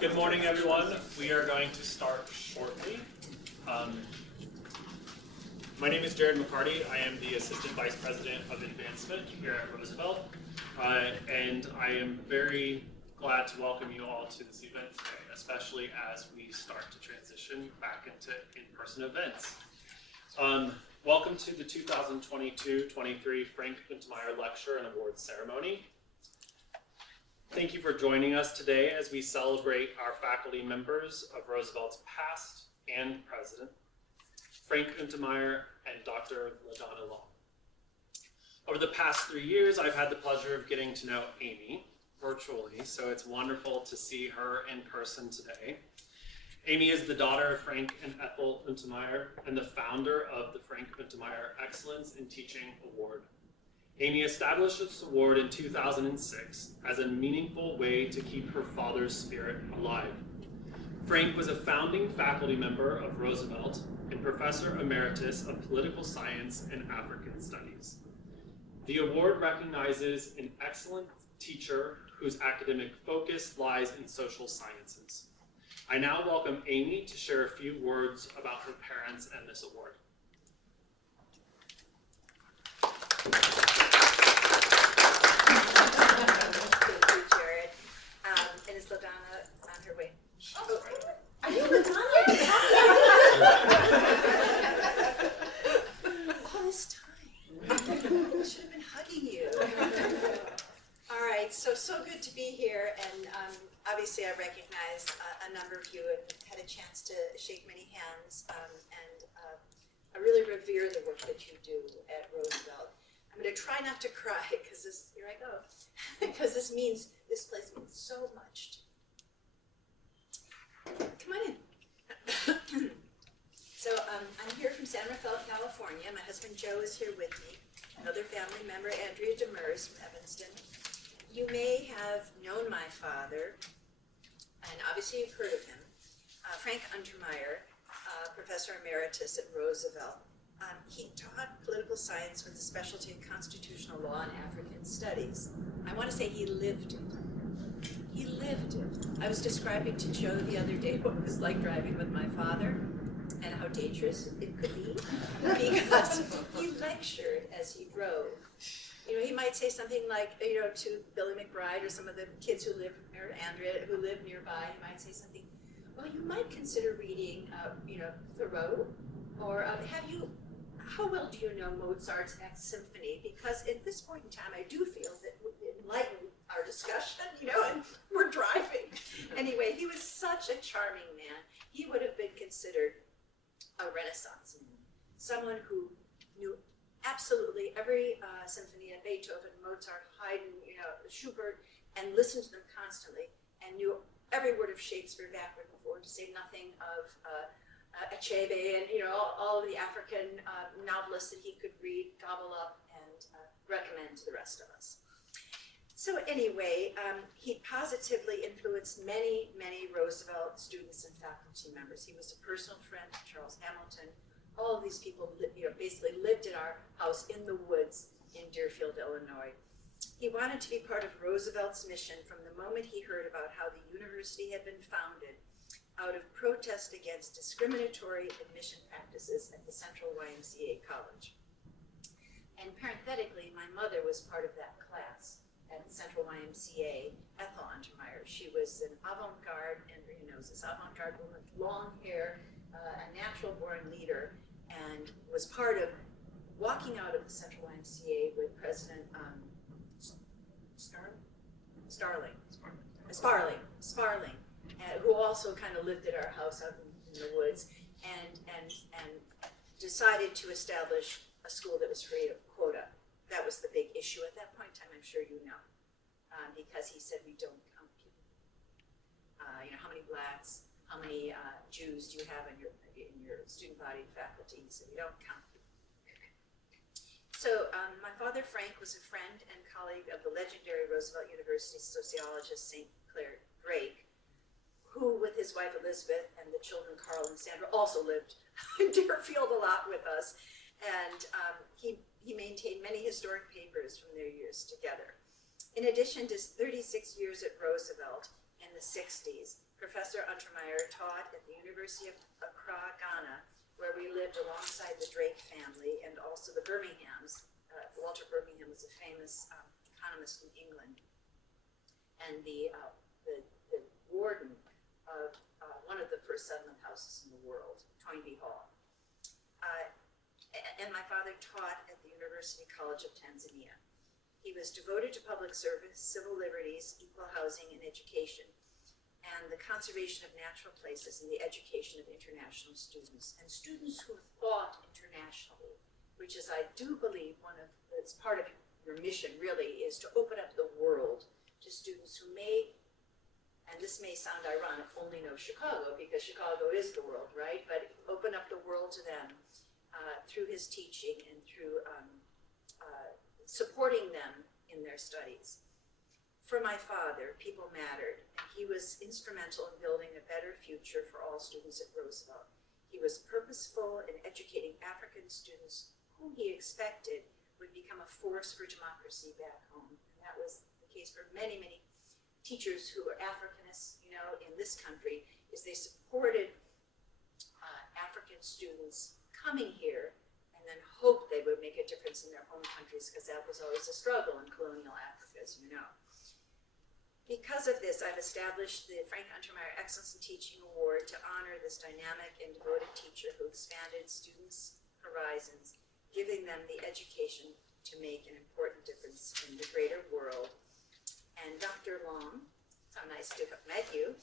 Good morning, everyone. We are going to start shortly. My name is Jared McCarty. I am the Assistant Vice President of Advancement here at Roosevelt, and I am very glad to welcome you all to this event today, especially as we start to transition back into in-person events. Welcome to the 2022-23 Frank Untermyer Lecture and Awards Ceremony. Thank you for joining us today as we celebrate our faculty members of Roosevelt's past and present, Frank Untermyer and Dr. LaDonna Long. Over the past 3 years, I've had the pleasure of getting to know Amy virtually, so it's wonderful to see her in person today. Amy is the daughter of Frank and Ethel Untermyer and the founder of the Frank Untermyer Excellence in Teaching Award. Amy established this award in 2006 as a meaningful way to keep her father's spirit alive. Frank was a founding faculty member of Roosevelt and Professor Emeritus of Political Science and African Studies. The award recognizes an excellent teacher whose academic focus lies in social sciences. I now welcome Amy to share a few words about her parents and this award. And is LaDonna on her way? Oh, are you LaDonna? All this time. I should have been hugging you. All right, so good to be here, and obviously I recognize a number of you and had a chance to shake many hands, and I really revere the work that you do at Roosevelt. I'm going to try not to cry because here I go, because this place means so much to me. Come on in. So I'm here from San Rafael, California. My husband Joe is here with me. Another family member, Andrea Demers from Evanston. You may have known my father, and obviously you've heard of him, Frank Untermyer, Professor Emeritus at Roosevelt. He taught political science with a specialty in constitutional law and African studies. I want to say he lived it. He lived it. I was describing to Joe the other day what it was like driving with my father and how dangerous it could be because he lectured as he drove. You know, he might say something like, to Billy McBride or some of the kids who live, or Andrea who live nearby, he might say something, well, you might consider reading, Thoreau, or how well do you know Mozart's X Symphony? Because at this point in time, I do feel that it would enlighten our discussion, and we're driving. Anyway, he was such a charming man. He would have been considered a Renaissance man, someone who knew absolutely every symphony of Beethoven, Mozart, Haydn, Schubert, and listened to them constantly, and knew every word of Shakespeare backward and forward, to say nothing of Achebe and all of the African novelists that he could read, gobble up, and recommend to the rest of us. So anyway, he positively influenced many, many Roosevelt students and faculty members. He was a personal friend of Charles Hamilton. All of these people basically lived in our house in the woods in Deerfield, Illinois. He wanted to be part of Roosevelt's mission from the moment he heard about how the university had been founded out of protest against discriminatory admission practices at the Central YMCA College. And parenthetically, my mother was part of that class at the Central YMCA, Ethel Untermyer. She was an avant-garde, and everybody knows this, avant-garde woman with long hair, a natural-born leader, and was part of walking out of the Central YMCA with President Sparling, who also kind of lived at our house out in the woods, and decided to establish a school that was free of quota. That was the big issue at that point in time, I'm sure you know, because he said we don't count people. How many blacks, how many Jews do you have in your student body and faculty? He said we don't count people. So my father Frank was a friend and colleague of the legendary Roosevelt University sociologist St. Clair Drake, who with his wife Elizabeth and the children Carl and Sandra also lived in Deerfield a lot with us. And he maintained many historic papers from their years together. In addition to 36 years at Roosevelt and the 60s, Professor Untermyer taught at the University of Accra, Ghana, where we lived alongside the Drake family and also the Birminghams. Walter Birmingham was a famous economist in England, and the warden of one of the first settlement houses in the world, Toynbee Hall. And my father taught at the University College of Tanzania. He was devoted to public service, civil liberties, equal housing, and education, and the conservation of natural places and the education of international students, and students who thought internationally, which is, I do believe, it's part of your mission really, is to open up the world to students who may, and this may sound ironic, only know Chicago, because Chicago is the world, right? But open up the world to them through his teaching and through supporting them in their studies. For my father, people mattered, and he was instrumental in building a better future for all students at Roosevelt. He was purposeful in educating African students whom he expected would become a force for democracy back home. And that was the case for many, many teachers who were Africanists, in this country, is they supported African students coming here and then hoped they would make a difference in their home countries, because that was always a struggle in colonial Africa, as you know. Because of this, I've established the Frank Untermyer Excellence in Teaching Award to honor this dynamic and devoted teacher who expanded students' horizons, giving them the education to make an important difference in the greater world. And Dr. Long, so nice to have met you,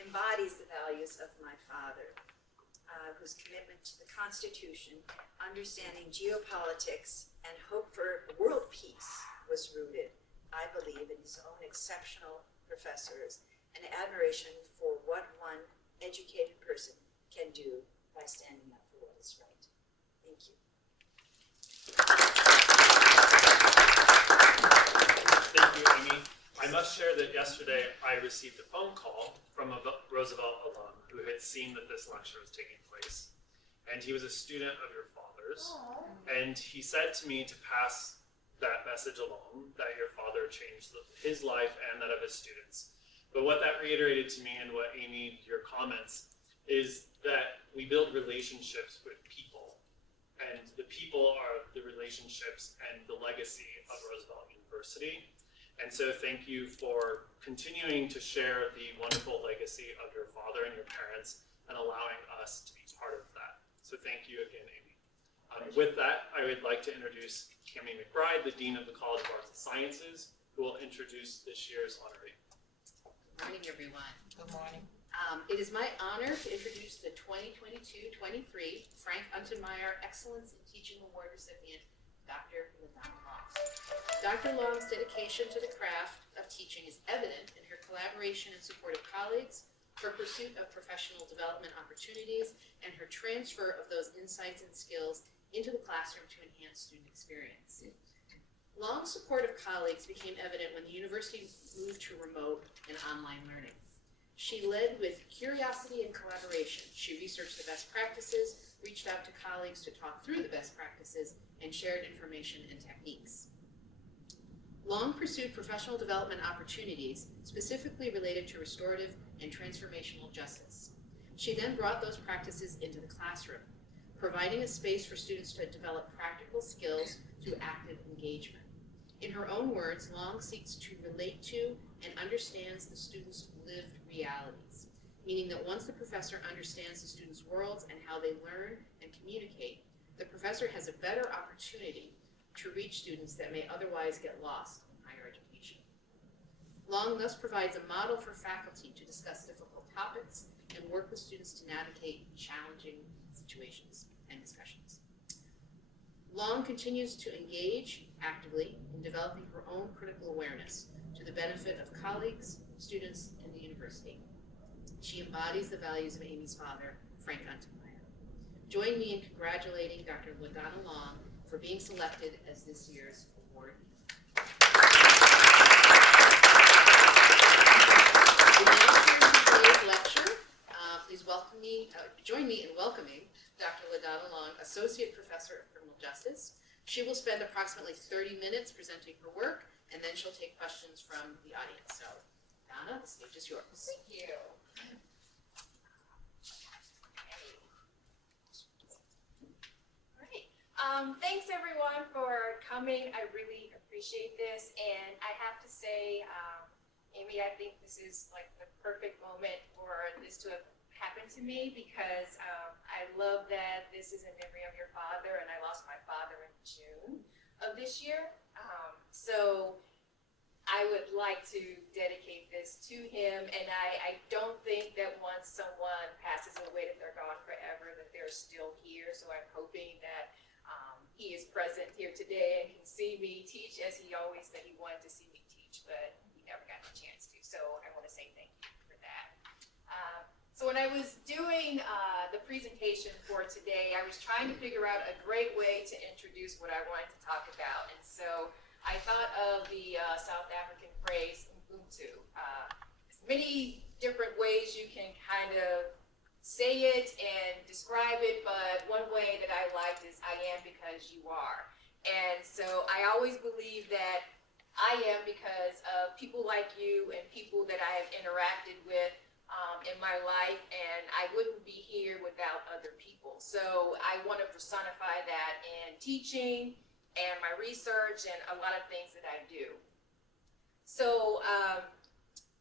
embodies the values of my father, whose commitment to the Constitution, understanding geopolitics, and hope for world peace was rooted, I believe, in his own exceptional professors and admiration for what one educated person can do by standing up for what is right. Thank you. Thank you, Amy. I must share that yesterday I received a phone call from a Roosevelt alum who had seen that this lecture was taking place. And he was a student of your father's. Aww. And he said to me to pass that message along, that your father changed his life and that of his students. But what that reiterated to me, and what Amy, your comments, is that we build relationships with people. And the people are the relationships and the legacy of Roosevelt University. And so thank you for continuing to share the wonderful legacy of your father and your parents and allowing us to be part of that. So thank you again, Amy. With that, I would like to introduce Cammie McBride, the Dean of the College of Arts and Sciences, who will introduce this year's honoree. Good morning, everyone. Good morning. It is my honor to introduce the 2022-23 Frank Untermyer Excellence in Teaching Award recipient, Dr. LaDonna Long. Dr. Long's dedication to the craft of teaching is evident in her collaboration and support of colleagues, her pursuit of professional development opportunities, and her transfer of those insights and skills into the classroom to enhance student experience. Long's support of colleagues became evident when the university moved to remote and online learning. She led with curiosity and collaboration. She researched the best practices, reached out to colleagues to talk through the best practices, and shared information and techniques. Long pursued professional development opportunities specifically related to restorative and transformational justice. She then brought those practices into the classroom, providing a space for students to develop practical skills through active engagement. In her own words, Long seeks to relate to and understands the students' lived realities, meaning that once the professor understands the students' worlds and how they learn and communicate, the professor has a better opportunity to reach students that may otherwise get lost in higher education. Long thus provides a model for faculty to discuss difficult topics and work with students to navigate challenging situations and discussions. Long continues to engage actively in developing her own critical awareness to the benefit of colleagues, students, and the university. She embodies the values of Amy's father, Frank Untermyer. Join me in congratulating Dr. LaDonna Long for being selected as this year's awardee. We now turn to today's lecture. Please join me in welcoming Dr. LaDonna Long, Associate Professor of Criminal Justice. She will spend approximately 30 minutes presenting her work, and then she'll take questions from the audience. So LaDonna, the stage is yours. Thank you. All right. Thanks everyone for coming. I really appreciate this, and I have to say, Amy, I think this is like the perfect moment for this to have happened to me because I love that this is in memory of your father, and I lost my father in June of this year. So I would like to dedicate this to him, and I don't think that once someone passes away that they're gone forever, that they're still here. So I'm hoping that he is present here today and can see me teach as he always said he wanted to see me teach, but he never got the chance to. So I want to say thank you for that. So when I was doing the presentation for today, I was trying to figure out a great way to introduce what I wanted to talk about. And so I thought of the South African phrase, Ubuntu. There's many different ways you can kind of say it and describe it, but one way that I liked is I am because you are. And so I always believe that I am because of people like you and people that I have interacted with in my life, and I wouldn't be here without other people. So I want to personify that in teaching and my research and a lot of things that I do. So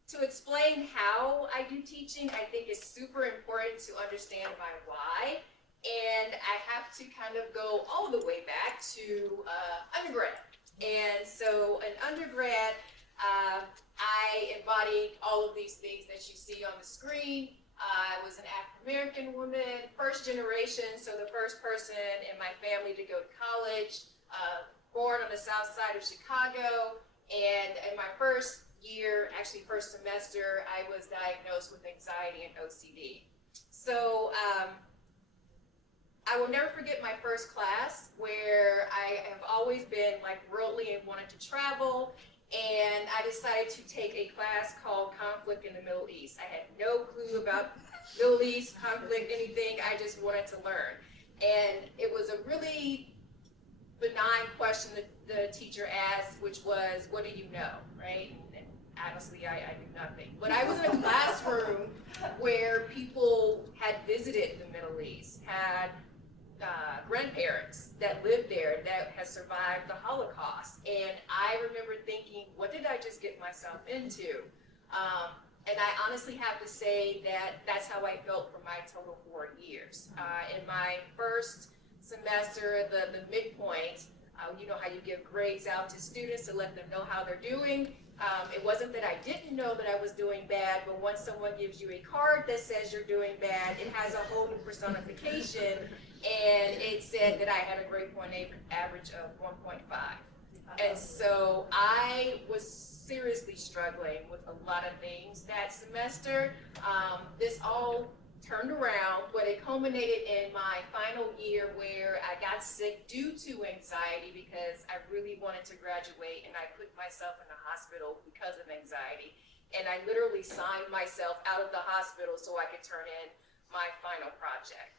to explain how I do teaching, I think it's super important to understand my why, and I have to kind of go all the way back to undergrad. And so in undergrad, I embodied all of these things that you see on the screen. I was an African-American woman, first generation, so the first person in my family to go to college, born on the south side of Chicago, and in my first year, actually first semester, I was diagnosed with anxiety and OCD. So I will never forget my first class where I have always been like worldly and wanted to travel, and I decided to take a class called Conflict in the Middle East. I had no clue about Middle East, conflict, anything. I just wanted to learn. And it was a really benign question that the teacher asked, which was, what do you know, right? And honestly, I knew nothing. But I was in a classroom where people had visited the Middle East, had grandparents that lived there that had survived the Holocaust. And I remember thinking, what did I just get myself into? And I honestly have to say that that's how I felt for my total 4 years. In my first semester, the midpoint, you know how you give grades out to students to let them know how they're doing. It wasn't that I didn't know that I was doing bad, but once someone gives you a card that says you're doing bad, it has a whole new personification, and it said that I had a grade point average of 1.5. And so I was seriously struggling with a lot of things that semester. This all turned around, but it culminated in my final year where I got sick due to anxiety because I really wanted to graduate, and I put myself in the hospital because of anxiety. And I literally signed myself out of the hospital so I could turn in my final project.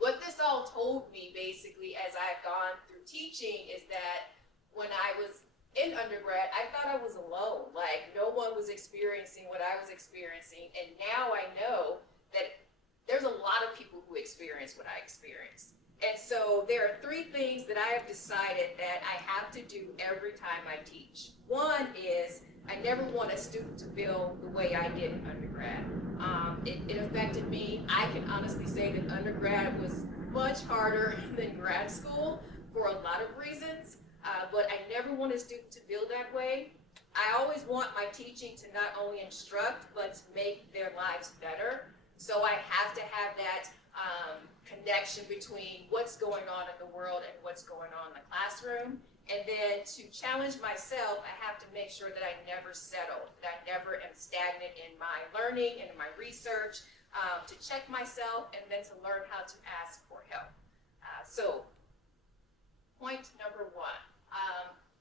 What this all told me basically as I've gone through teaching is that when I was in undergrad, I thought I was alone. Like no one was experiencing what I was experiencing, and now I know that there's a lot of people who experience what I experienced. And so there are 3 things that I have decided that I have to do every time I teach. One is I never want a student to feel the way I did in undergrad. It affected me. I can honestly say that undergrad was much harder than grad school for a lot of reasons, but I never want a student to feel that way. I always want my teaching to not only instruct, but to make their lives better. So I have to have that connection between what's going on in the world and what's going on in the classroom. And then to challenge myself, I have to make sure that I never settle, that I never am stagnant in my learning and in my research, to check myself and then to learn how to ask for help. So point number 1,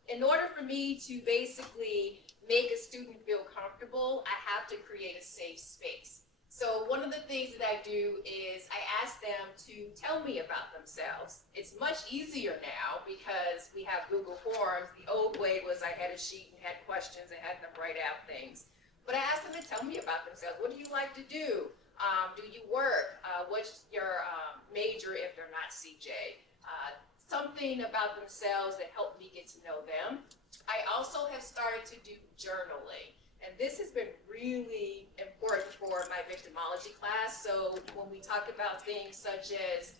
in order for me to basically make a student feel comfortable, I have to create a safe space. So one of the things that I do is I ask them to tell me about themselves. It's much easier now because we have Google Forms. The old way was I had a sheet and had questions and had them write out things. But I ask them to tell me about themselves. What do you like to do? Do you work? What's your major if they're not CJ? Something about themselves that helped me get to know them. I also have started to do journaling. And this has been really important for my victimology class. So when we talk about things such as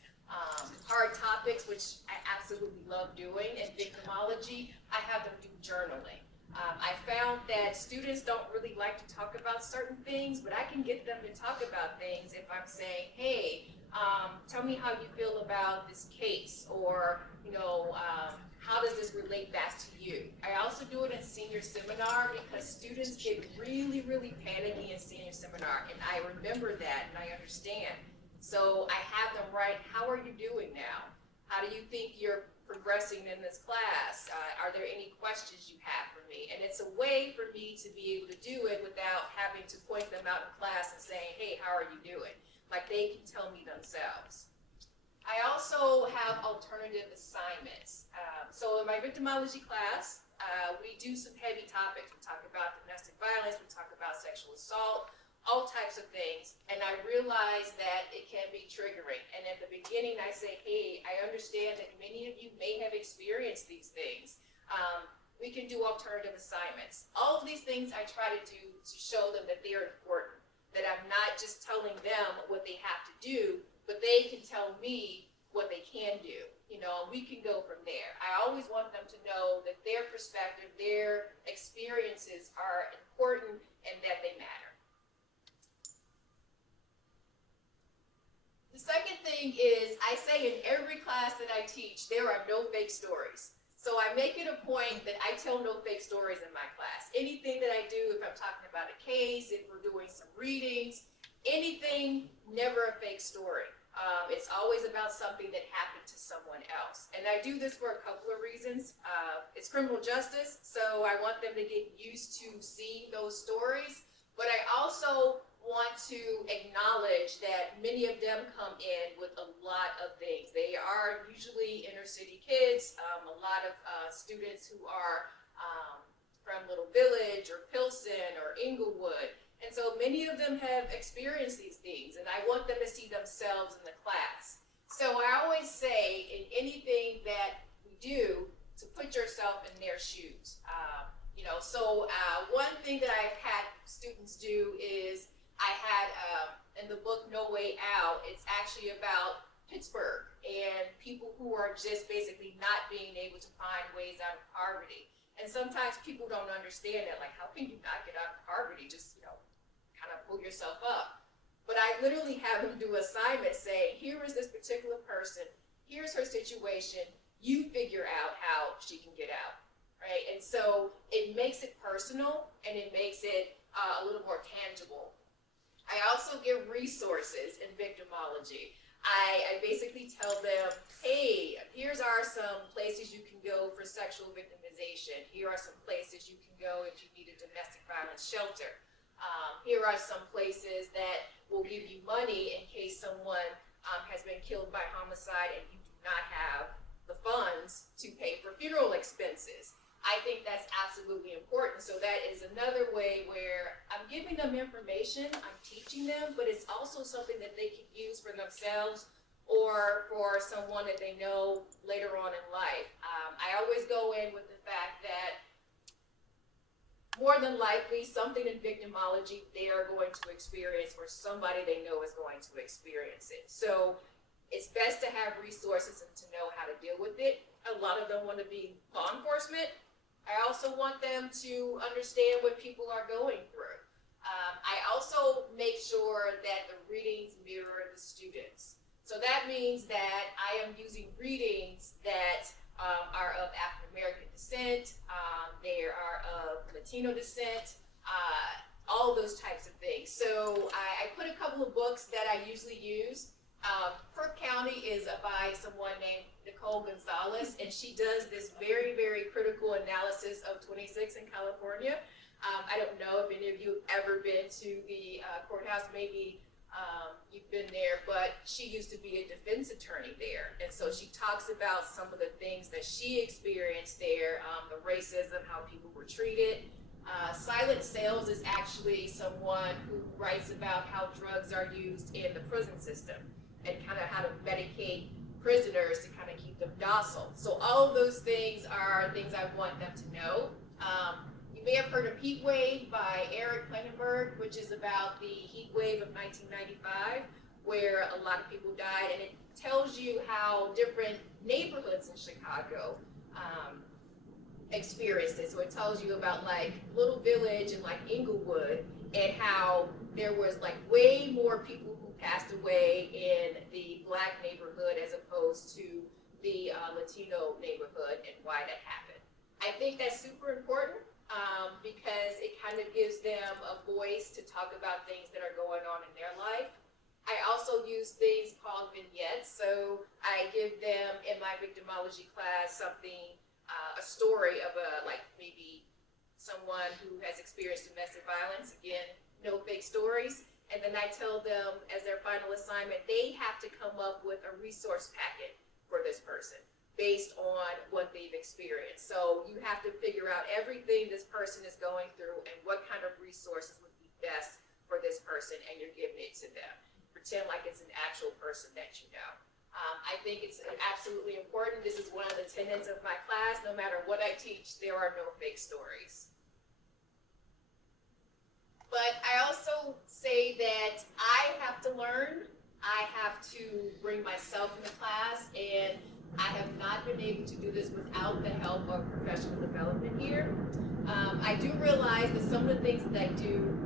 hard topics, which I absolutely love doing, and victimology, I have them do journaling. I found that students don't really like to talk about certain things, but I can get them to talk about things if I'm saying, hey, tell me how you feel about this case, or, how does this relate back to you? I also do it in senior seminar because students get really, really panicky in senior seminar, and I remember that and I understand. So I have them write, how are you doing now? How do you think you're progressing in this class? Are there any questions you have for me? And it's a way for me to be able to do it without having to point them out in class and saying, hey, how are you doing? Like, they can tell me themselves. I also have alternative assignments. So in my victimology class, we do some heavy topics. We talk about domestic violence, we talk about sexual assault, all types of things, and I realize that it can be triggering. And at the beginning, I say, hey, I understand that many of you may have experienced these things. We can do alternative assignments. All of these things I try to do to show them that they're important, that I'm not just telling them what they have to do, but they can tell me what they can do. We can go from there. I always want them to know that their perspective, their experiences are important and that they matter. The second thing is, I say in every class that I teach, there are no fake stories. So I make it a point that I tell no fake stories in my class. Anything that I do, if I'm talking about a case, if we're doing some readings, anything, never a fake story. It's always about something that happened to someone else. And I do this for a couple of reasons. It's criminal justice, so I want them to get used to seeing those stories. But I also want to acknowledge that many of them come in with a lot of things. They are usually inner city kids, a lot of students who are from Little Village or Pilsen or Inglewood. And so many of them have experienced these things, and I want them to see themselves in the class. So I always say in anything that we do, to put yourself in their shoes. One thing that I've had students do is, I had in the book No Way Out, it's actually about Pittsburgh and people who are just basically not being able to find ways out of poverty. And sometimes people don't understand that, like, how can you not get out of poverty? Just, kind of pull yourself up. But I literally have them do assignments saying, here is this particular person, here's her situation, you figure out how she can get out, right? And so it makes it personal and it makes it a little more tangible. I also give resources in victimology. I basically tell them, hey, here's some places you can go for sexual victimization. Here are some places you can go if you need a domestic violence shelter. Here are some places that will give you money in case someone has been killed by homicide and you do not have the funds to pay for funeral expenses. I think that's absolutely important. So that is another way where I'm giving them information, I'm teaching them, but it's also something that they can use for themselves or for someone that they know later on in life. I always go in with the fact that more than likely something in victimology they are going to experience or somebody they know is going to experience it. So it's best to have resources and to know how to deal with it. A lot of them want to be law enforcement. I also want them to understand what people are going through. I also make sure that the readings mirror the students. So that means that I am using readings that are of African American descent, they are of Latino descent, all those types of things. So I put a couple of books that I usually use. Perk County is by someone named Nicole Gonzalez, and she does this very, very critical analysis of 26 in California. I don't know if any of you have ever been to the courthouse, maybe you've been there, but she used to be a defense attorney there. And so she talks about some of the things that she experienced there, the racism, how people were treated. Silent Sales is actually someone who writes about how drugs are used in the prison system and kind of how to medicate prisoners to kind of keep them docile. So all of those things are things I want them to know. You may have heard of Heat Wave by Eric Klinenberg, which is about the heat wave of 1995, where a lot of people died, and it tells you how different neighborhoods in Chicago experienced it. So it tells you about like Little Village and like Inglewood, and how there was like way more people who passed away in the Black neighborhood as opposed to the Latino neighborhood, and why that happened. I think that's super important because it kind of gives them a voice to talk about things that are going on in their life. I also use things called vignettes. So I give them in my victimology class something, a story of like maybe someone who has experienced domestic violence. Again, no fake stories. And then I tell them as their final assignment, they have to come up with a resource packet for this person based on what they've experienced. So you have to figure out everything this person is going through and what kind of resources would be best for this person, and you're giving it to them. Pretend like it's an actual person that you know. I think it's absolutely important. This is one of the tenets of my class. No matter what I teach, there are no fake stories. But I also say that I have to learn. I have to bring myself into class, and I have not been able to do this without the help of professional development here. I do realize that some of the things that I do,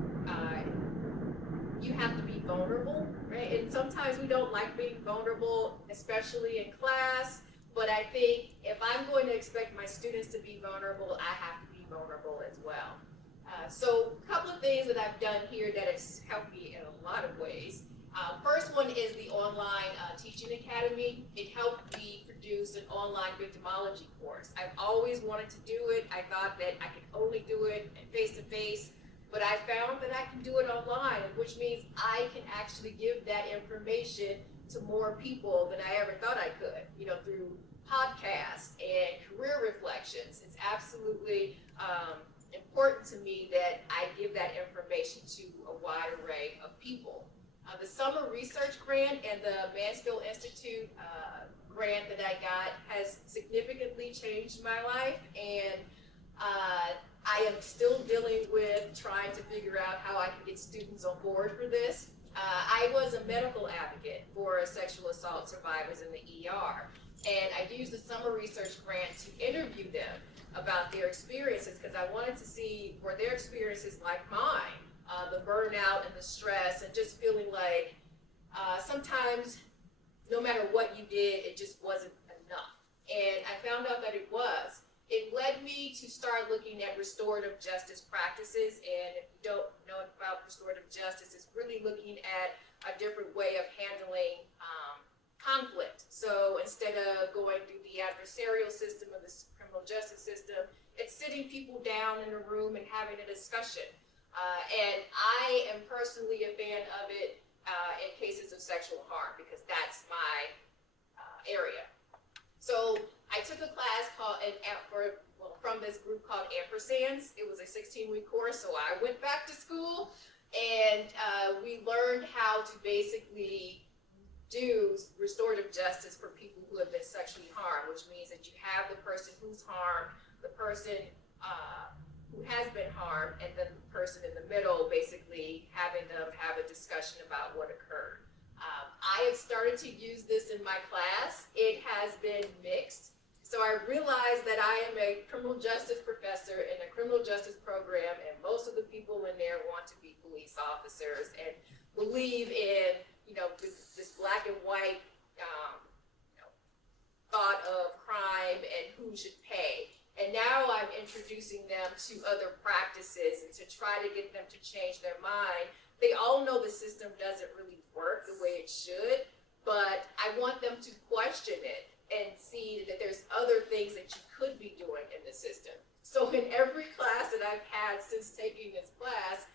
you have to be vulnerable, right? And sometimes we don't like being vulnerable, especially in class, but I think if I'm going to expect my students to be vulnerable, I have to be vulnerable as well. So a couple of things that I've done here that has helped me in a lot of ways. First one is the online teaching academy. It helped me produce an online victimology course. I've always wanted to do it. I thought that I could only do it face-to-face, but I found that I can do it online, which means I can actually give that information to more people than I ever thought I could, you know, through podcasts and career reflections. It's absolutely important to me that I give that information to a wide array of people. The summer research grant and the Mansfield Institute grant that I got has significantly changed my life, and I am still dealing with trying to figure out how I can get students on board for this. I was a medical advocate for sexual assault survivors in the ER, and I used the summer research grant to interview them about their experiences, because I wanted to see were their experiences like mine, the burnout and the stress, and just feeling like sometimes no matter what you did, it just wasn't enough. And I found out that it was. It led me to start looking at restorative justice practices, and if you don't know about restorative justice, it's really looking at a different way of handling conflict. So instead of going through the adversarial system of the criminal justice system, it's sitting people down in a room and having a discussion. And I am personally a fan of it in cases of sexual harm, because that's my area. So I took a class called from this group called Ampersands. It was a 16-week course, so I went back to school, and we learned how to basically do restorative justice for people who have been sexually harmed, which means that you have the person who's harmed, the person who has been harmed, and then the person in the middle, basically having them have a discussion about what occurred. I have started to use this in my class. It has been mixed. So I realized that I am a criminal justice professor in a criminal justice program, and most of the people in there want to be police officers and believe in, you know, this black and white thought of crime and who should pay. And now I'm introducing them to other practices and to try to get them to change their mind. They all know the system doesn't really work the way it should, but I want them to question it and see that there's other things that you could be doing in the system. So in every class that I've had since taking this class,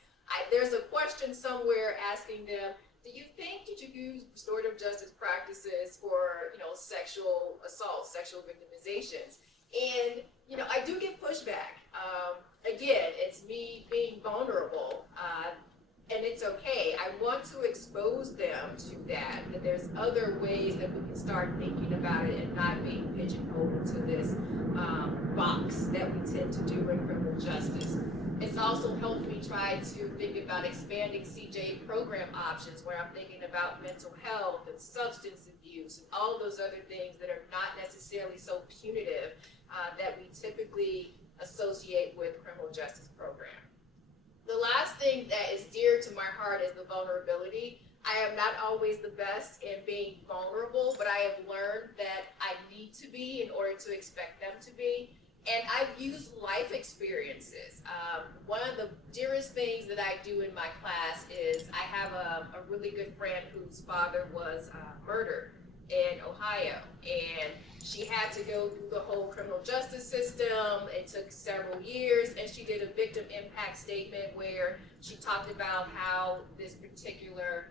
there's a question somewhere asking them, do you think you should use restorative justice practices for, you know, sexual assault, sexual victimizations? And, you know, I do get pushback. Again, it's me being vulnerable, and it's okay. I want to expose them to that there's other ways that we can start thinking about it and not being pigeonholed into this box that we tend to do in criminal justice. It's also helped me try to think about expanding CJ program options, where I'm thinking about mental health and substance abuse and all those other things that are not necessarily so punitive that we typically associate with criminal justice program. The last thing that is dear to my heart is the vulnerability. I am not always the best in being vulnerable, but I have learned that I need to be in order to expect them to be. And I've used life experiences. One of the dearest things that I do in my class is I have a really good friend whose father was murdered in Ohio. And she had to go through the whole criminal justice system. It took several years, and she did a victim impact statement where she talked about how this particular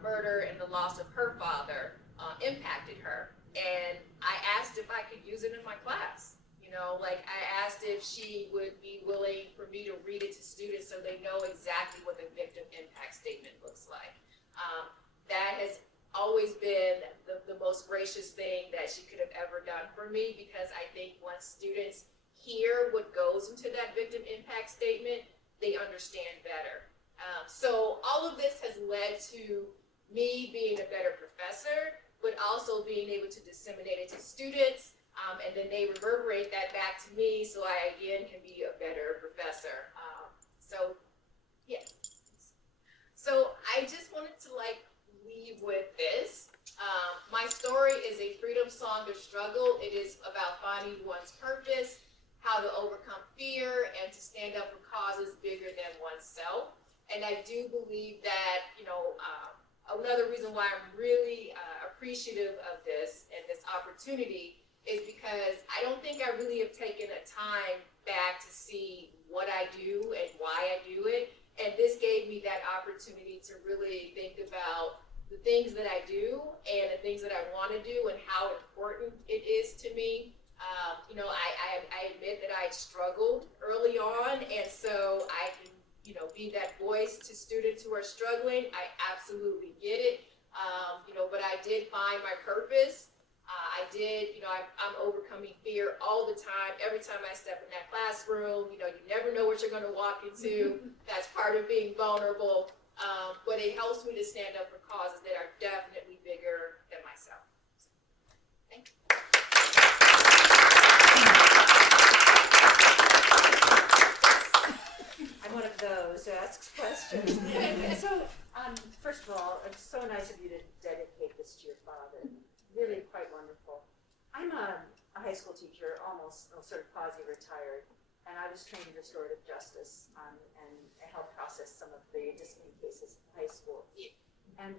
murder and the loss of her father impacted her. And I asked if I could use it in my class. You know, like I asked if she would be willing for me to read it to students so they know exactly what the victim impact statement looks like. That has always been the most gracious thing that she could have ever done for me, because I think once students hear what goes into that victim impact statement, they understand better. So all of this has led to me being a better professor, but also being able to disseminate it to students. And then they reverberate that back to me, so I again can be a better professor. So yeah. So I just wanted to leave with this. My story is a freedom song of struggle. It is about finding one's purpose, how to overcome fear, and to stand up for causes bigger than oneself. And I do believe that, another reason why I'm really appreciative of this and this opportunity is because I don't think I really have taken a time back to see what I do and why I do it. And this gave me that opportunity to really think about the things that I do and the things that I want to do and how important it is to me. I admit that I struggled early on, and so I can, be that voice to students who are struggling. I absolutely get it. But I did find my purpose. I'm overcoming fear all the time. Every time I step in that classroom, you never know what you're going to walk into. That's part of being vulnerable. But it helps me to stand up for causes that are definitely bigger than myself. Thank you. I'm one of those who asks questions. So, first of all, it's so nice of you to dedicate this to your father. Really quite wonderful. I'm a high school teacher, almost sort of quasi-retired, and I was trained in restorative justice and I helped process some of the discipline cases in high school. Yeah. And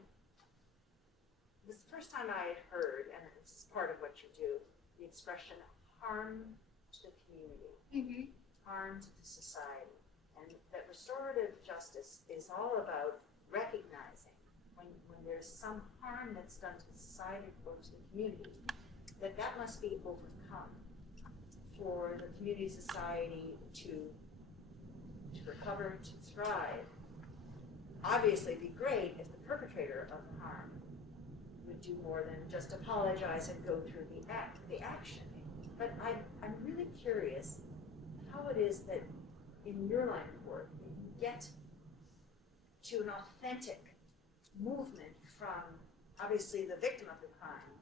this is the first time I had heard, and it's part of what you do, the expression harm to the community, harm to the society. And that restorative justice is all about recognizing when there's some harm that's done to the society or to the community, that must be overcome for the community society to recover, to thrive. Obviously, it'd be great if the perpetrator of the harm would do more than just apologize and go through the action. But I'm really curious how it is that in your line of work you get to an authentic movement from obviously the victim of the crime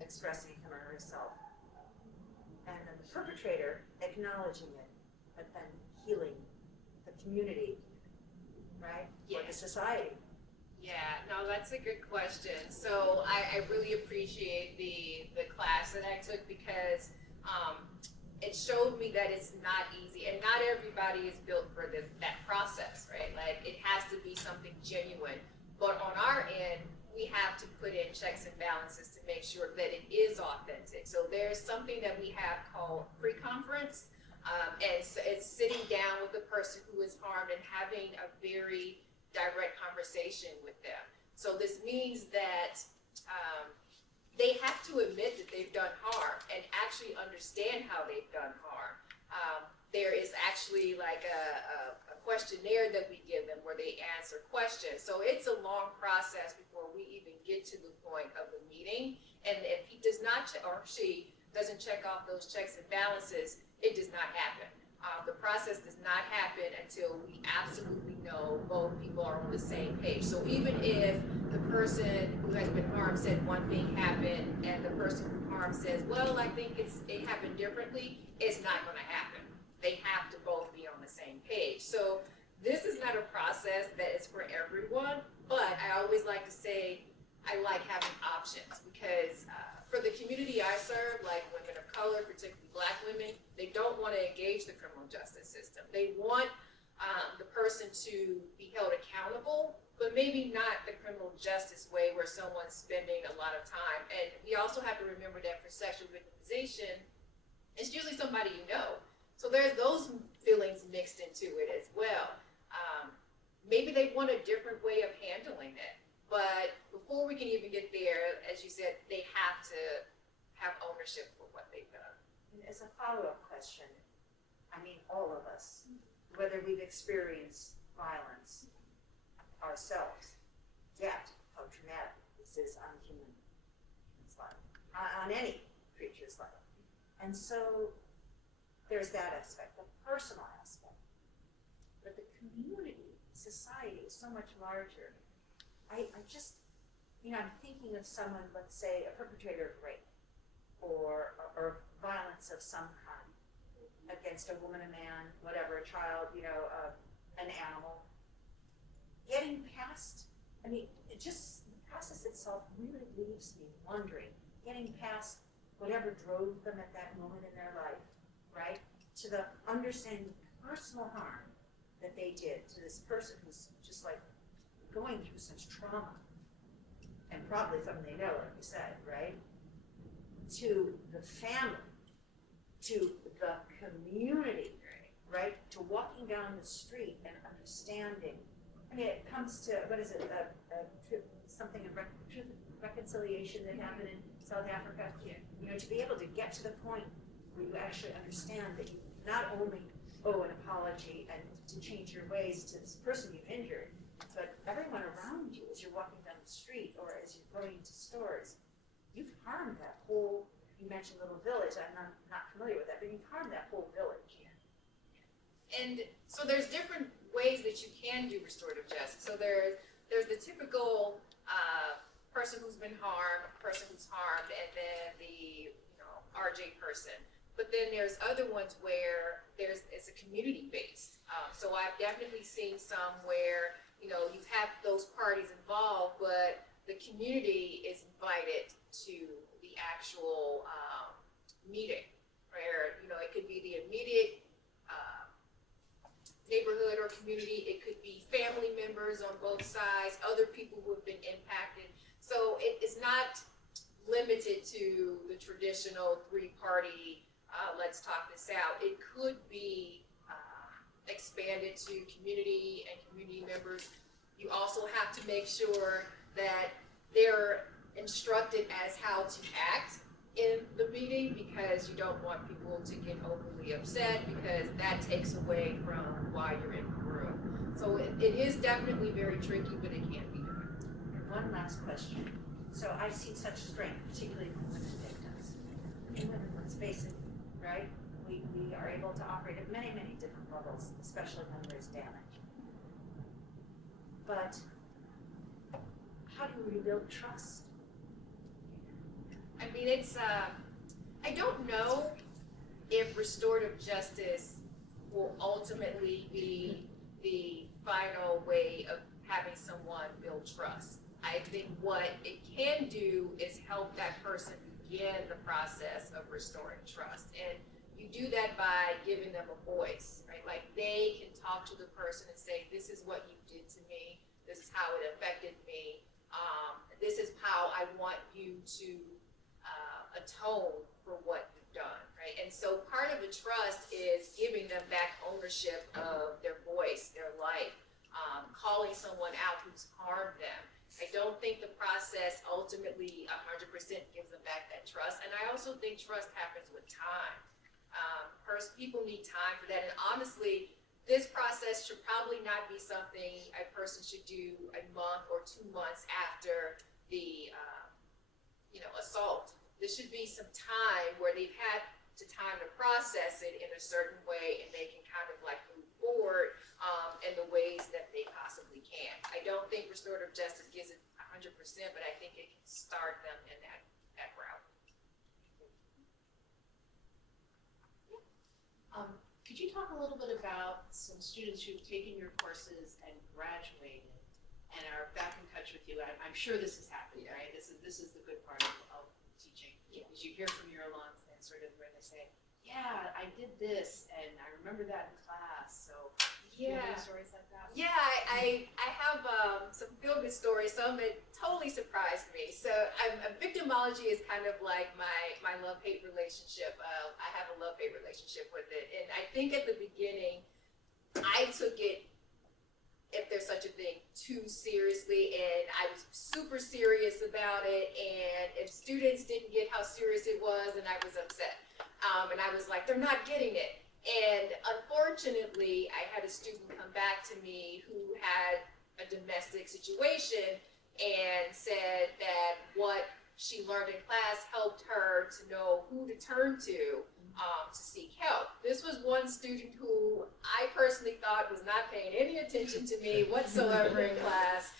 expressing him or herself, and then the perpetrator acknowledging it, but then healing the community, right? Yeah. Or the society. Yeah, no, that's a good question. So I really appreciate the class that I took, because it showed me that it's not easy, and not everybody is built for that process, right? Like, it has to be something genuine. But on our end, we have to put in checks and balances to make sure that it is authentic. So there's something that we have called pre-conference, and it's sitting down with the person who is harmed and having a very direct conversation with them. So this means that they have to admit that they've done harm and actually understand how they've done harm. there is actually like a questionnaire that we give them where they answer questions. So it's a long process before we even get to the point of the meeting. And if he does not, or she doesn't check off those checks and balances, it does not happen. The process does not happen until we absolutely know both people are on the same page. So even if the person who has been harmed said one thing happened and the person who harmed says, well, I think it happened differently, it's not gonna happen. They have to both be on the same page. So this is not a process that is for everyone, but I always like to say I like having options because for the community I serve, like women of color, particularly Black women, they don't want to engage the criminal justice system. They want the person to be held accountable, but maybe not the criminal justice way where someone's spending a lot of time. And we also have to remember that for sexual victimization, it's usually somebody you know. So there's those feelings mixed into it as well. Maybe they want a different way of handling it. But before we can even get there, as you said, they have to have ownership for what they've done. And as a follow-up question, I mean, all of us, whether we've experienced violence ourselves, yet how traumatic this is on human's life, on any creature's life. And so there's that aspect, the personal aspect. But the community, society is so much larger. I just, I'm thinking of someone, let's say, a perpetrator of rape or violence of some kind against a woman, a man, whatever, a child, an animal. Getting past, just the process itself really leaves me wondering, getting past whatever drove them at that moment in their life, right, to the understanding the personal harm that they did to this person who's just like going through such trauma, and probably something they know, like you said, right? To the family, to the community, right? To walking down the street and understanding. It comes to, what is it, something in reconciliation that happened in South Africa? Yeah. To be able to get to the point where you actually understand that you not only owe an apology and to change your ways to this person you've injured, but everyone around you as you're walking down the street or as you're going into stores, you've harmed that whole, you mentioned little village, I'm not familiar with that, but you've harmed that whole village. And so there's different ways that you can do restorative justice. So there's the typical person who's been harmed, person who's harmed, and then the RJ person. But then there's other ones where it's a community based. So I've definitely seen some where you have those parties involved, but the community is invited to the actual meeting, where it could be the immediate neighborhood or community. It could be family members on both sides, other people who have been impacted. So it is not limited to the traditional three-party, let's talk this out. It could be expanded to community and community members. You also have to make sure that they're instructed as how to act in the meeting, because you don't want people to get overly upset, because that takes away from why you're in the room. So it is definitely very tricky, but it can be done. And one last question. So I've seen such strength, particularly from women victims. And women, let's face it, right? We are able to operate at many, many different levels, especially when there's damage. But how do you rebuild trust? It's I don't know if restorative justice will ultimately be the final way of having someone build trust. I think what it can do is help that person begin the process of restoring trust. And you do that by giving them a voice, right? Like they can talk to the person and say, this is what you did to me. This is how it affected me. This is how I want you to atone for what you've done, right? And so part of the trust is giving them back ownership of their voice, their life, calling someone out who's harmed them. I don't think the process ultimately 100% gives them back that trust. And I also think trust happens with time. People need time for that, and honestly, this process should probably not be something a person should do a month or 2 months after the, assault. This should be some time where they've had time to process it in a certain way, and they can kind of like move forward in the ways that they possibly can. I don't think restorative justice gives it 100%, but I think it can start them in that route. Could you talk a little bit about some students who've taken your courses and graduated and are back in touch with you? I'm sure this is happening, right? This is the good part of teaching. Is you hear from your alums and sort of where they say, yeah, I did this and I remember that in class. So do you have any stories like that? Yeah, I have some feel-good stories. Some that totally surprised me. So victimology is kind of like my love-hate relationship. I have a love-hate relationship with it. And I think at the beginning, I took it, if there's such a thing, too seriously. And I was super serious about it. And if students didn't get how serious it was, then I was upset. And I was like, they're not getting it. And unfortunately, I had a student come back to me who had a domestic situation and said that what she learned in class helped her to know who to turn to seek help. This was one student who I personally thought was not paying any attention to me whatsoever in class.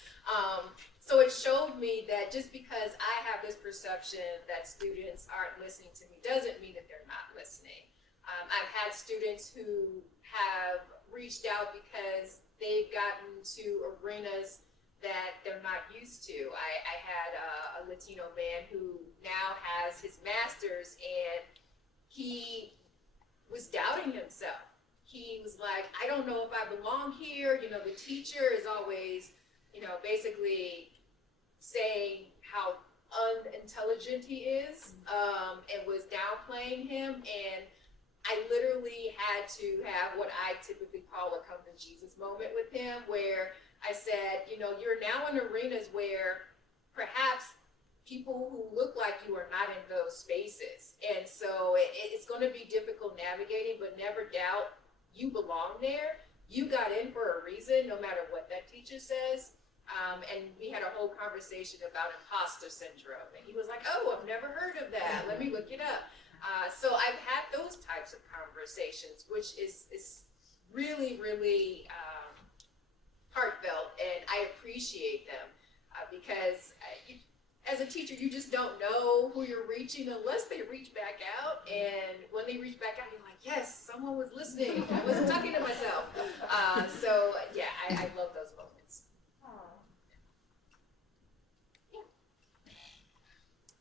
So it showed me that just because I have this perception that students aren't listening to me doesn't mean that they're not listening. I've had students who have reached out because they've gotten to arenas that they're not used to. I had a Latino man who now has his master's, and he was doubting himself. He was like, I don't know if I belong here. The teacher is always, basically saying how unintelligent he is, and was downplaying him. And I literally had to have what I typically call a come to Jesus moment with him, where I said, you're now in arenas where perhaps people who look like you are not in those spaces. And so it's going to be difficult navigating, but never doubt you belong there. You got in for a reason, no matter what that teacher says. And we had a whole conversation about imposter syndrome. And he was like, oh, I've never heard of that. Let me look it up. So I've had those types of conversations, which is really, really heartfelt, and I appreciate them because as a teacher, you just don't know who you're reaching unless they reach back out. And when they reach back out, you're like, yes, someone was listening. I wasn't talking to myself. So yeah, I love those moments.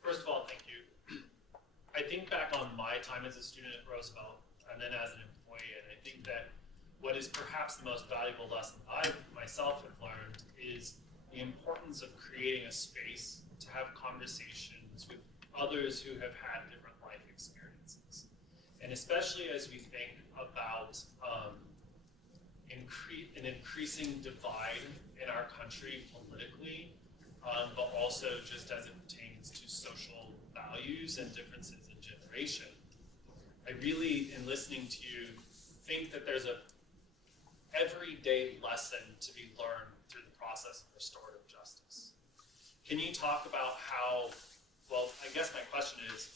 First of all, thank you. I think back on my time as a student at Roosevelt and then as an employee, and I think that what is perhaps the most valuable lesson I myself have learned is the importance of creating a space to have conversations with others who have had different life experiences. And especially as we think about an increasing divide in our country politically, but also just as it pertains to social values and differences in generation. I really, in listening to you, think that there's a everyday lesson to be learned through the process of restorative justice. Can you talk about how, well, I guess my question is,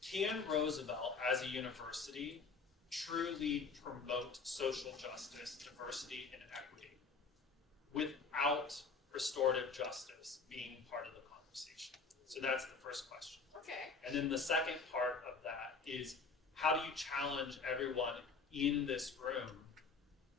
can Roosevelt as a university truly promote social justice, diversity, and equity without restorative justice being part of the conversation? So that's the first question. Okay. And then the second part of that is, how do you challenge everyone in this room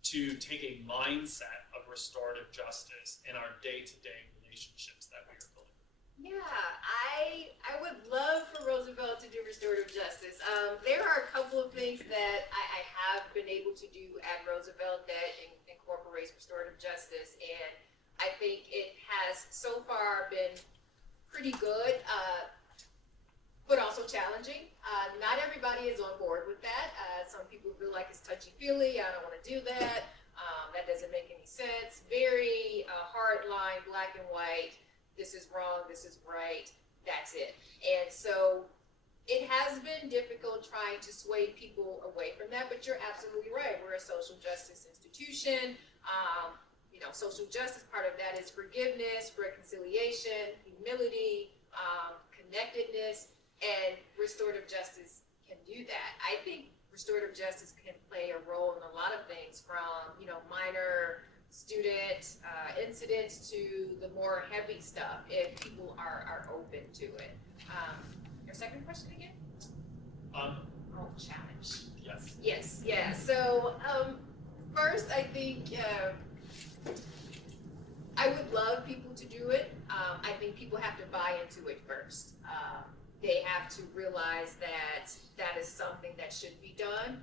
to take a mindset of restorative justice in our day-to-day relationships that we are building? Yeah, I would love for Roosevelt to do restorative justice. There are a couple of things that I have been able to do at Roosevelt that incorporates restorative justice, and I think it has so far been pretty good, but also challenging. Not everybody is on board with that. Some people feel like it's touchy-feely. I don't want to do that. That doesn't make any sense. Very hard line, black and white. This is wrong, this is right, that's it. And so it has been difficult trying to sway people away from that, but you're absolutely right. We're a social justice institution. Social justice, part of that is forgiveness, reconciliation, humility, connectedness, and restorative justice can do that. I think restorative justice can play a role in a lot of things, from minor student incidents to the more heavy stuff, if people are open to it. Your second question again? Challenge. Yes. Yes, yeah. So first, I think I would love people to do it. I think people have to buy into it first. They have to realize that that is something that should be done.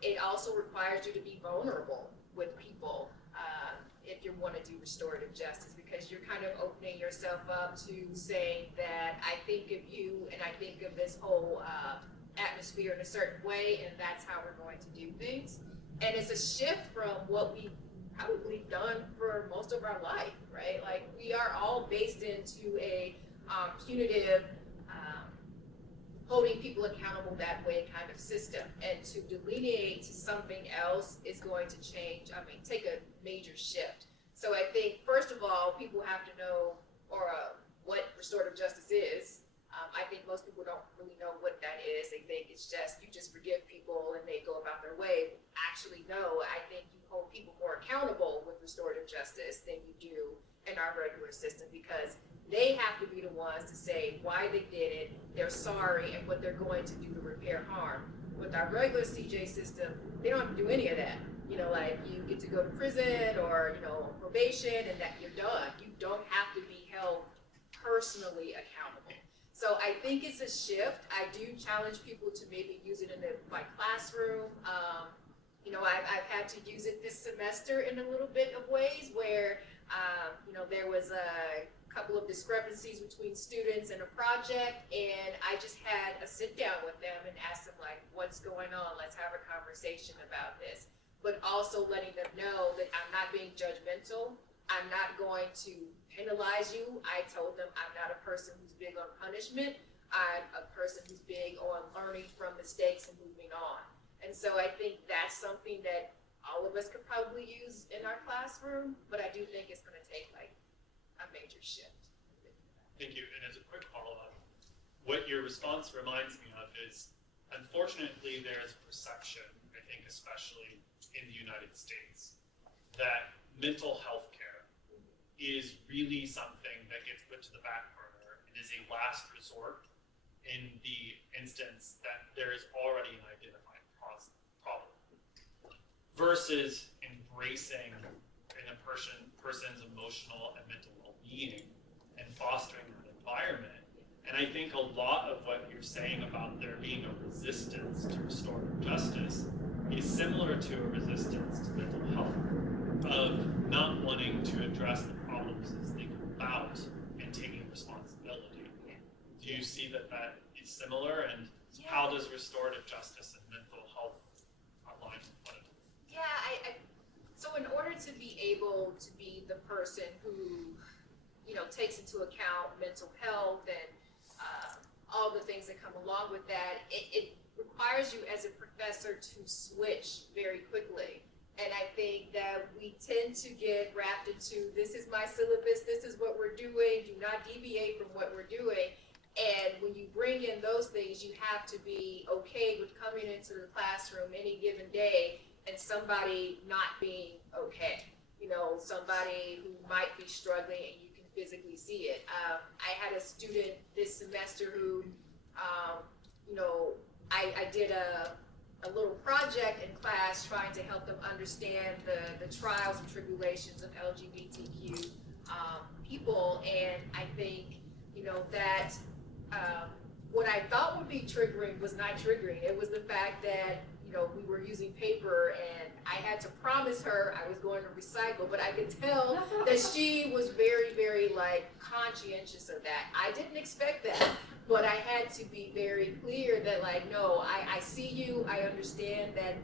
It also requires you to be vulnerable with people if you want to do restorative justice, because you're kind of opening yourself up to saying that I think of you and I think of this whole atmosphere in a certain way, and that's how we're going to do things. And it's a shift from what we've probably done for most of our life, right? Like, we are all based into a punitive, holding people accountable that way kind of system. And to delineate to something else is going to take a major shift. So I think, first of all, people have to know what restorative justice is. I think most people don't really know what that is. They think it's just, you just forgive people and they go about their way. Actually, no, I think you hold people more accountable with restorative justice than you do in our regular system, because they have to be the ones to say why they did it, they're sorry, and what they're going to do to repair harm. With our regular CJ system, they don't have to do any of that. Like, you get to go to prison or, probation, and that you're done. You don't have to be held personally accountable. So I think it's a shift. I do challenge people to maybe use it in my classroom. I've had to use it this semester in a little bit of ways where, there was a couple of discrepancies between students in a project, and I just had a sit down with them and asked them, like, what's going on? Let's have a conversation about this. But also letting them know that I'm not being judgmental. I'm not going to penalize you. I told them I'm not a person who's big on punishment. I'm a person who's big on learning from mistakes and moving on. And so I think that's something that all of us could probably use in our classroom, but I do think it's going to take like a major shift. Thank you. And as a quick follow-up, what your response reminds me of is, unfortunately, there's a perception, I think especially in the United States, that mental health care is really something that gets put to the back burner. It is a last resort in the instance that there is already an identified problem, versus embracing a person's emotional and mental well-being and fostering that environment. And I think a lot of what you're saying about there being a resistance to restorative justice is similar to a resistance to mental health, of not wanting to address the problems as they come about and taking responsibility. Do you see that is similar, and how does restorative justice and mental health align with one another? Yeah, so in order to be able to be the person who, takes into account mental health and all the things that come along with that, it requires you as a professor to switch very quickly. And I think that we tend to get wrapped into, this is my syllabus, this is what we're doing, do not deviate from what we're doing. And when you bring in those things, you have to be okay with coming into the classroom any given day and somebody not being okay. Somebody who might be struggling and you can physically see it. I had a student this semester who, I did a little project in class trying to help them understand the trials and tribulations of LGBTQ people. And I think, that what I thought would be triggering was not triggering. It was the fact that, we were using paper and I had to promise her I was going to recycle, but I could tell that she was very, very conscientious of that. I didn't expect that, but I had to be very clear that no, I see you, I understand that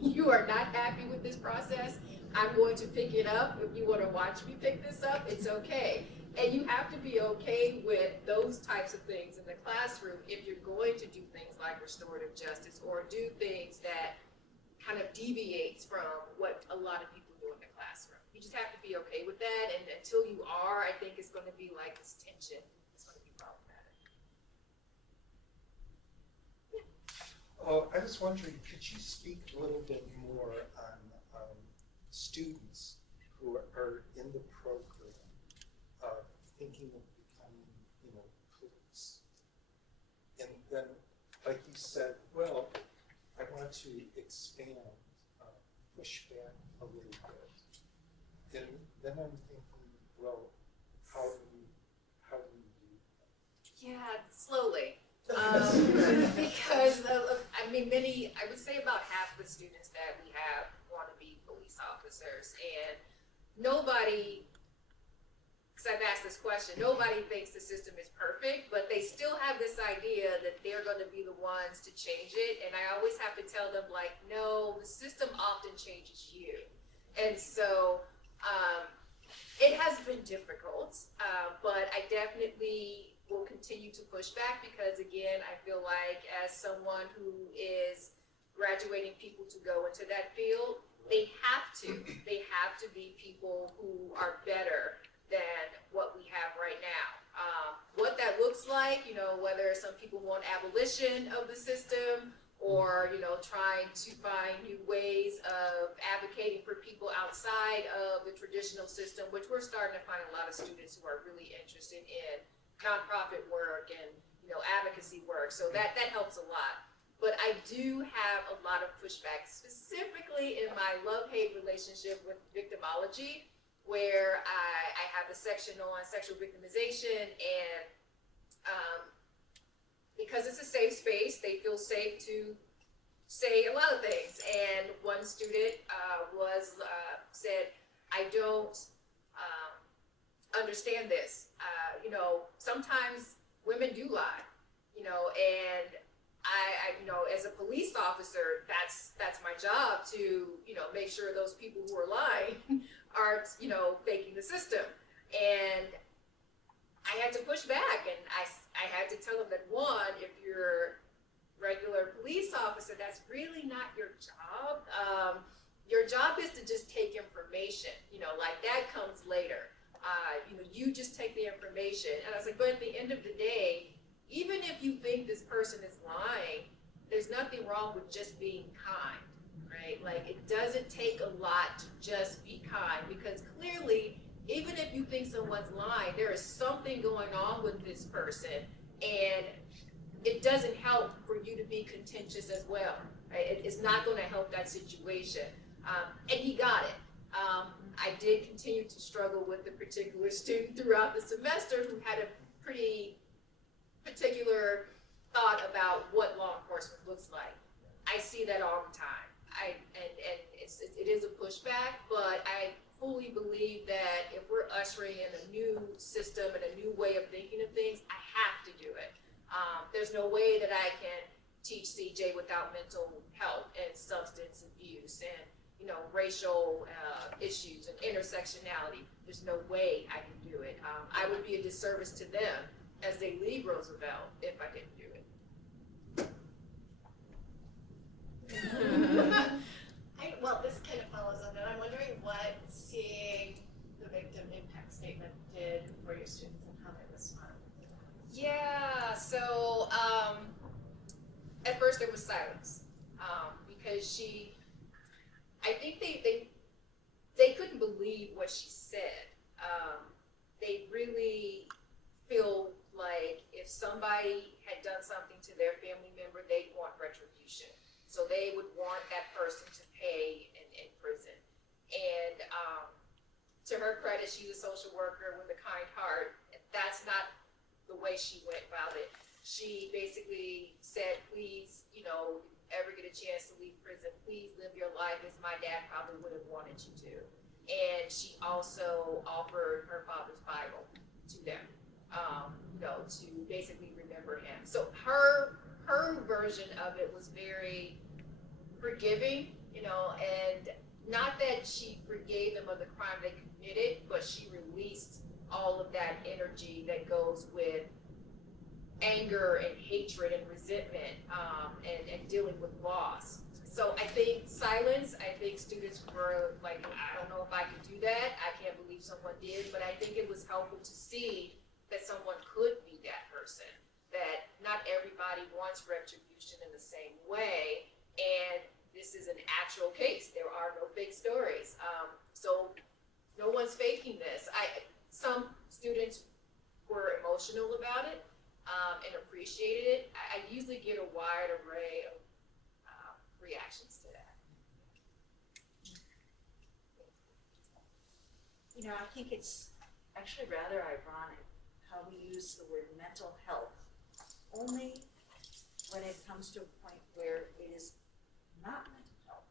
you are not happy with this process. I'm going to pick it up. If you want to watch me pick this up, it's okay. And you have to be okay with those types of things in the classroom if you're going to do things like restorative justice or do things that kind of deviates from what a lot of people do in the classroom. You just have to be okay with that, and until you are, I think it's going to be like this tension. It's going to be problematic. I was wondering, could you speak a little bit more on students who are in the program thinking of becoming, police? And then, like you said, well, I want to expand, push back a little bit. And then I'm thinking, well, how do you do that? Yeah, slowly. Because I would say about half the students that we have want to be police officers, and nobody, because I've asked this question, nobody thinks the system is perfect, but they still have this idea that they're going to be the ones to change it, and I always have to tell them, like, no, the system often changes you. And so it has been difficult, but I definitely will continue to push back because, again, I feel like as someone who is graduating people to go into that field, they have to be people who are better than what we have right now. What that looks like, whether some people want abolition of the system or, trying to find new ways of advocating for people outside of the traditional system, which we're starting to find a lot of students who are really interested in nonprofit work and advocacy work, so that helps a lot. But I do have a lot of pushback, specifically in my love-hate relationship with victimology, where I have a section on sexual victimization, and because it's a safe space, they feel safe to say a lot of things. And one student said, "I don't understand this. Sometimes women do lie, and I as a police officer, that's my job to, make sure those people who are lying aren't, faking the system." And I had to push back, and I had to tell them that, one, if you're a regular police officer, that's really not your job. Your job is to just take information, like that comes later. You just take the information. And I was like, but at the end of the day, even if you think this person is lying, there's nothing wrong with just being kind, right? Like, it doesn't take a lot to just be kind, because clearly, even if you think someone's lying, there is something going on with this person, and it doesn't help for you to be contentious as well, right? It's not going to help that situation. And he got it. I did continue to struggle with the particular student throughout the semester who had a pretty particular thought about what law enforcement looks like. I see that all the time. It is a pushback, but I fully believe that if we're ushering in a new system and a new way of thinking of things, I have to do it. There's no way that I can teach CJ without mental health and substance abuse and racial issues and intersectionality. There's no way I can do it. I would be a disservice to them as they leave Roosevelt if I didn't do it. Well, this kind of follows on that. I'm wondering what seeing the victim impact statement did for your students and how they responded. Yeah, so at first there was silence because I think they couldn't believe what she said. They really feel like if somebody had done something to their family member, they'd want retribution. So they would want that person to pay in prison. And to her credit, she's a social worker with a kind heart. That's not the way she went about it. She basically said, please, ever get a chance to leave prison, please live your life as my dad probably would have wanted you to. And she also offered her father's Bible to them, to basically remember him. So her version of it was very forgiving, and not that she forgave them of the crime they committed, but she released all of that energy that goes with anger and hatred and resentment, and dealing with loss. So I think silence, I think students were like, I don't know if I could do that, I can't believe someone did, but I think it was helpful to see that someone could be that person, that not everybody wants retribution in the same way, and this is an actual case. There are no fake stories. So no one's faking this. Some students were emotional about it, and appreciated it. I usually get a wide array of reactions to that. You know, I think it's actually rather ironic how we use the word mental health only when it comes to a point where it is not mental health,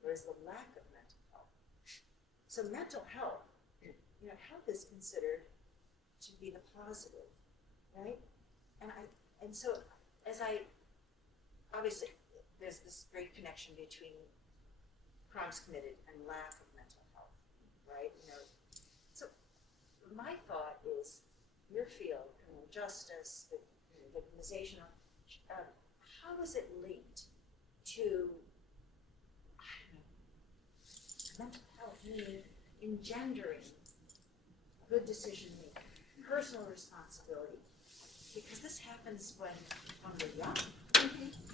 or is the lack of mental health. So mental health, you know, health is considered to be the positive, right? And so as obviously there's this great connection between crimes committed and lack of mental health, right? You know, so my thought is your field, criminal justice, the victimization, how is it linked to, I don't know, mental health, meaning engendering good decision making, personal responsibility? Because this happens when we're young.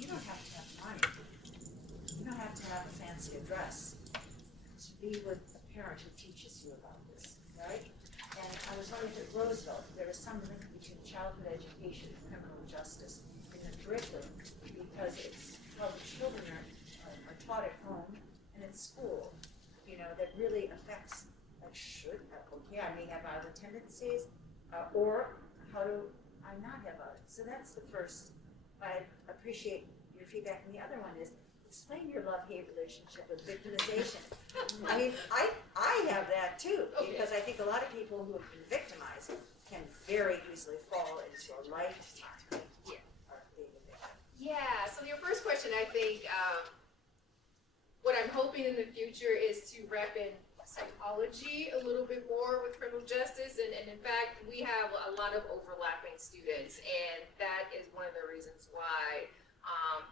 You don't have to have money. You don't have to have a fancy address to be with a parent who teaches you about this, right? And I was wondering at Roosevelt, there is some link between childhood education and criminal justice in the curriculum, because it's how the children are taught at home and at school, you know, that really affects, like, okay, I may have other tendencies, or how do I not have others? So that's the first. I appreciate your feedback. And the other one is, explain your love-hate relationship with victimization. I mean, I have that too, because I think a lot of people who have been victimized can very easily fall into a lifetime of being a victim. Yeah, so your first question, I think, what I'm hoping in the future is to wrap in psychology a little bit more with criminal justice, and in fact, we have a lot of overlapping students, and that is one of the reasons why,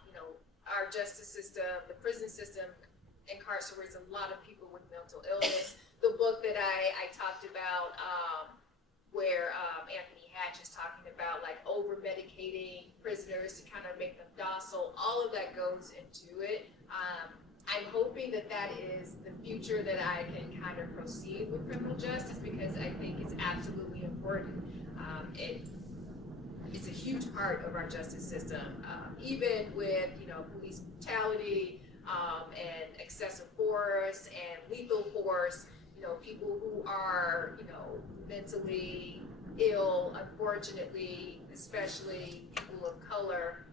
you know, our justice system, the prison system, incarcerates a lot of people with mental illness. The book that I talked about, where Anthony Hatch is talking about, like, over-medicating prisoners to kind of make them docile, all of that goes into it. I'm hoping that that is the future that I can kind of proceed with criminal justice, because I think it's absolutely important. It's a huge part of our justice system, even with, you know, police brutality, and excessive force and lethal force. You know, people who are, you know, mentally ill, unfortunately, especially people of color,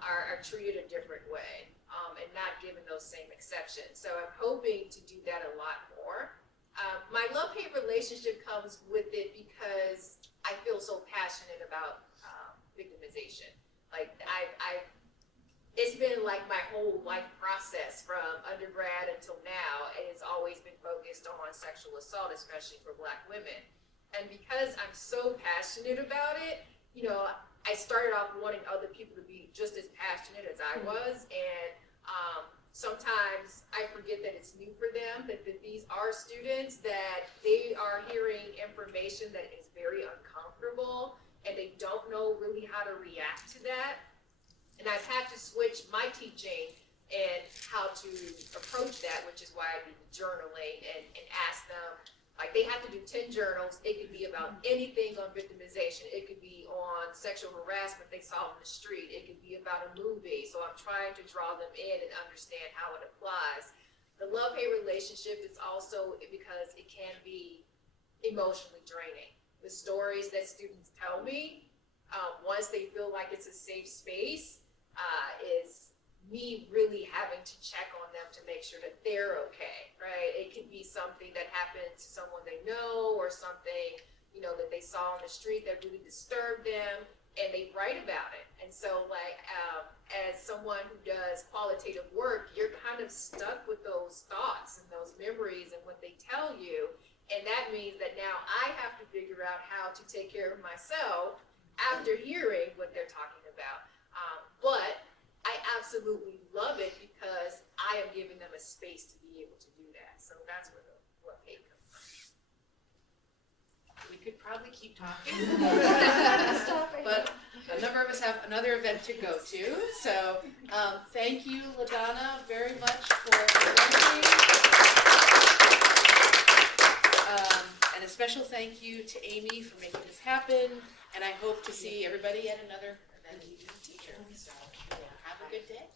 are treated a different way. And not given those same exceptions. So I'm hoping to do that a lot more. My love-hate relationship comes with it because I feel so passionate about victimization. Like, it's been like my whole life process from undergrad until now, and it's always been focused on sexual assault, especially for Black women. And because I'm so passionate about it, you know, I started off wanting other people to be just as passionate as I was, and sometimes I forget that it's new for them, that these are students, that they are hearing information that is very uncomfortable, and they don't know really how to react to that. And I've had to switch my teaching and how to approach that, which is why I do the journaling and ask them, like, they have to do 10 journals. It could be about anything on victimization. It could be on sexual harassment they saw on the street. It could be about a movie. So I'm trying to draw them in and understand how it applies. The love-hate relationship is also because it can be emotionally draining. The stories that students tell me, once they feel like it's a safe space, is me really having to check on them to make sure that they're okay, right? It could be something that happened to someone they know, or something, you know, that they saw on the street that really disturbed them, and they write about it. And so, like, as someone who does qualitative work, you're kind of stuck with those thoughts and those memories and what they tell you, and that means that now I have to figure out how to take care of myself after hearing what they're talking about. But I absolutely love it because I am giving them a space to be able to do that. So that's where what paid comes from. We could probably keep talking. Stop it. But a number of us have another event to go to. So thank you, LaDonna, very much for presenting. And a special thank you to Amy for making this happen. And I hope to see everybody at another event in the future. So have a good day.